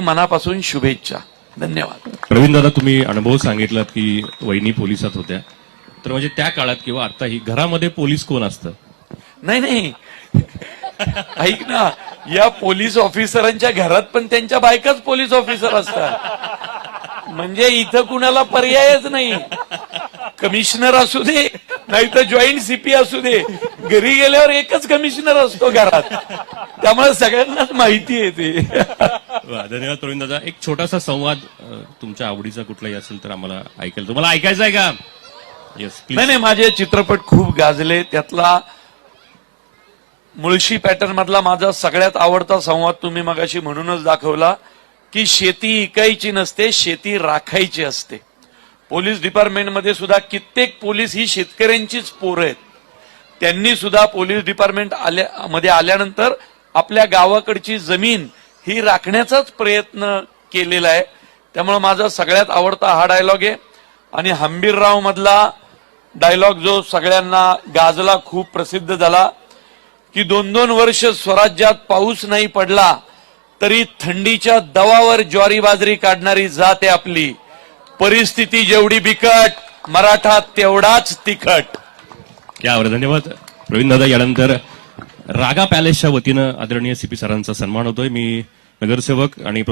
मनापासून शुभेच्छा. धन्यवाद. प्रवीण दादा, तुम्ही अनुभव सांगितलात की वहिनी पोलिसात होत्या, तर म्हणजे त्या काळात किंवा आताही घरामध्ये पोलीस कोण असतं? नाही ऐक ना, या पोलीस ऑफिसरांच्या घरात पण त्यांच्या बायकाच पोलीस ऑफिसर असतात. म्हणजे इथं कुणाला पर्यायच नाही. कमिशनर असू दे नाही तर जॉईंट सीपी असू दे, घरी गेल्यावर एकच कमिशनर असतो घरात. त्यामुळे सगळ्यांनाच माहिती आहे ते. धन्यवाद प्रवीण दादा. एक छोटासा संवाद तुमच्या आवडीचा कुठलाही असेल तर आम्हाला ऐकायला, तुम्हाला ऐकायचा आहे का? Yes please. नाही, माझे चित्रपट खूप गाजले. त्यातला मुळशी पॅटर्न मधला माझा सगळ्यात आवडता संवाद तुम्ही मगाशी म्हणूनच दाखवला की शेती इकायची नसते, शेती राखायची असते. पोलीस डिपार्टमेंटमध्ये सुद्धा कित्येक पोलीस ही शेतकऱ्यांचीच पोरं आहेत. त्यांनी सुद्धा पोलीस डिपार्टमेंट मध्ये आल्यानंतर आपल्या गावाकडची जमीन ही राखण्याचाच प्रयत्न केलेला आहे. त्यामुळे माझा सगळ्यात आवडता हा डायलॉग आहे. आणि हंबीरराव मधला डायलॉग जो सगळ्यांना गाजला, खूप प्रसिद्ध झाला की 2-2 वर्ष स्वराज्यात पाऊस नाही पडला तरी थंडीच्या दवावर ज्वारी बाजरी काढणारी जात आहे आपली. परिस्थिती जेवढी बिकट, मराठा तेवढाच तिखट. क्या धन्यवाद प्रवीण दादा. यानंतर रागा पॅलेसच्या वतीनं आदरणीय सीपी सरांचा सन्मान होतोय. मी नगरसेवक आणि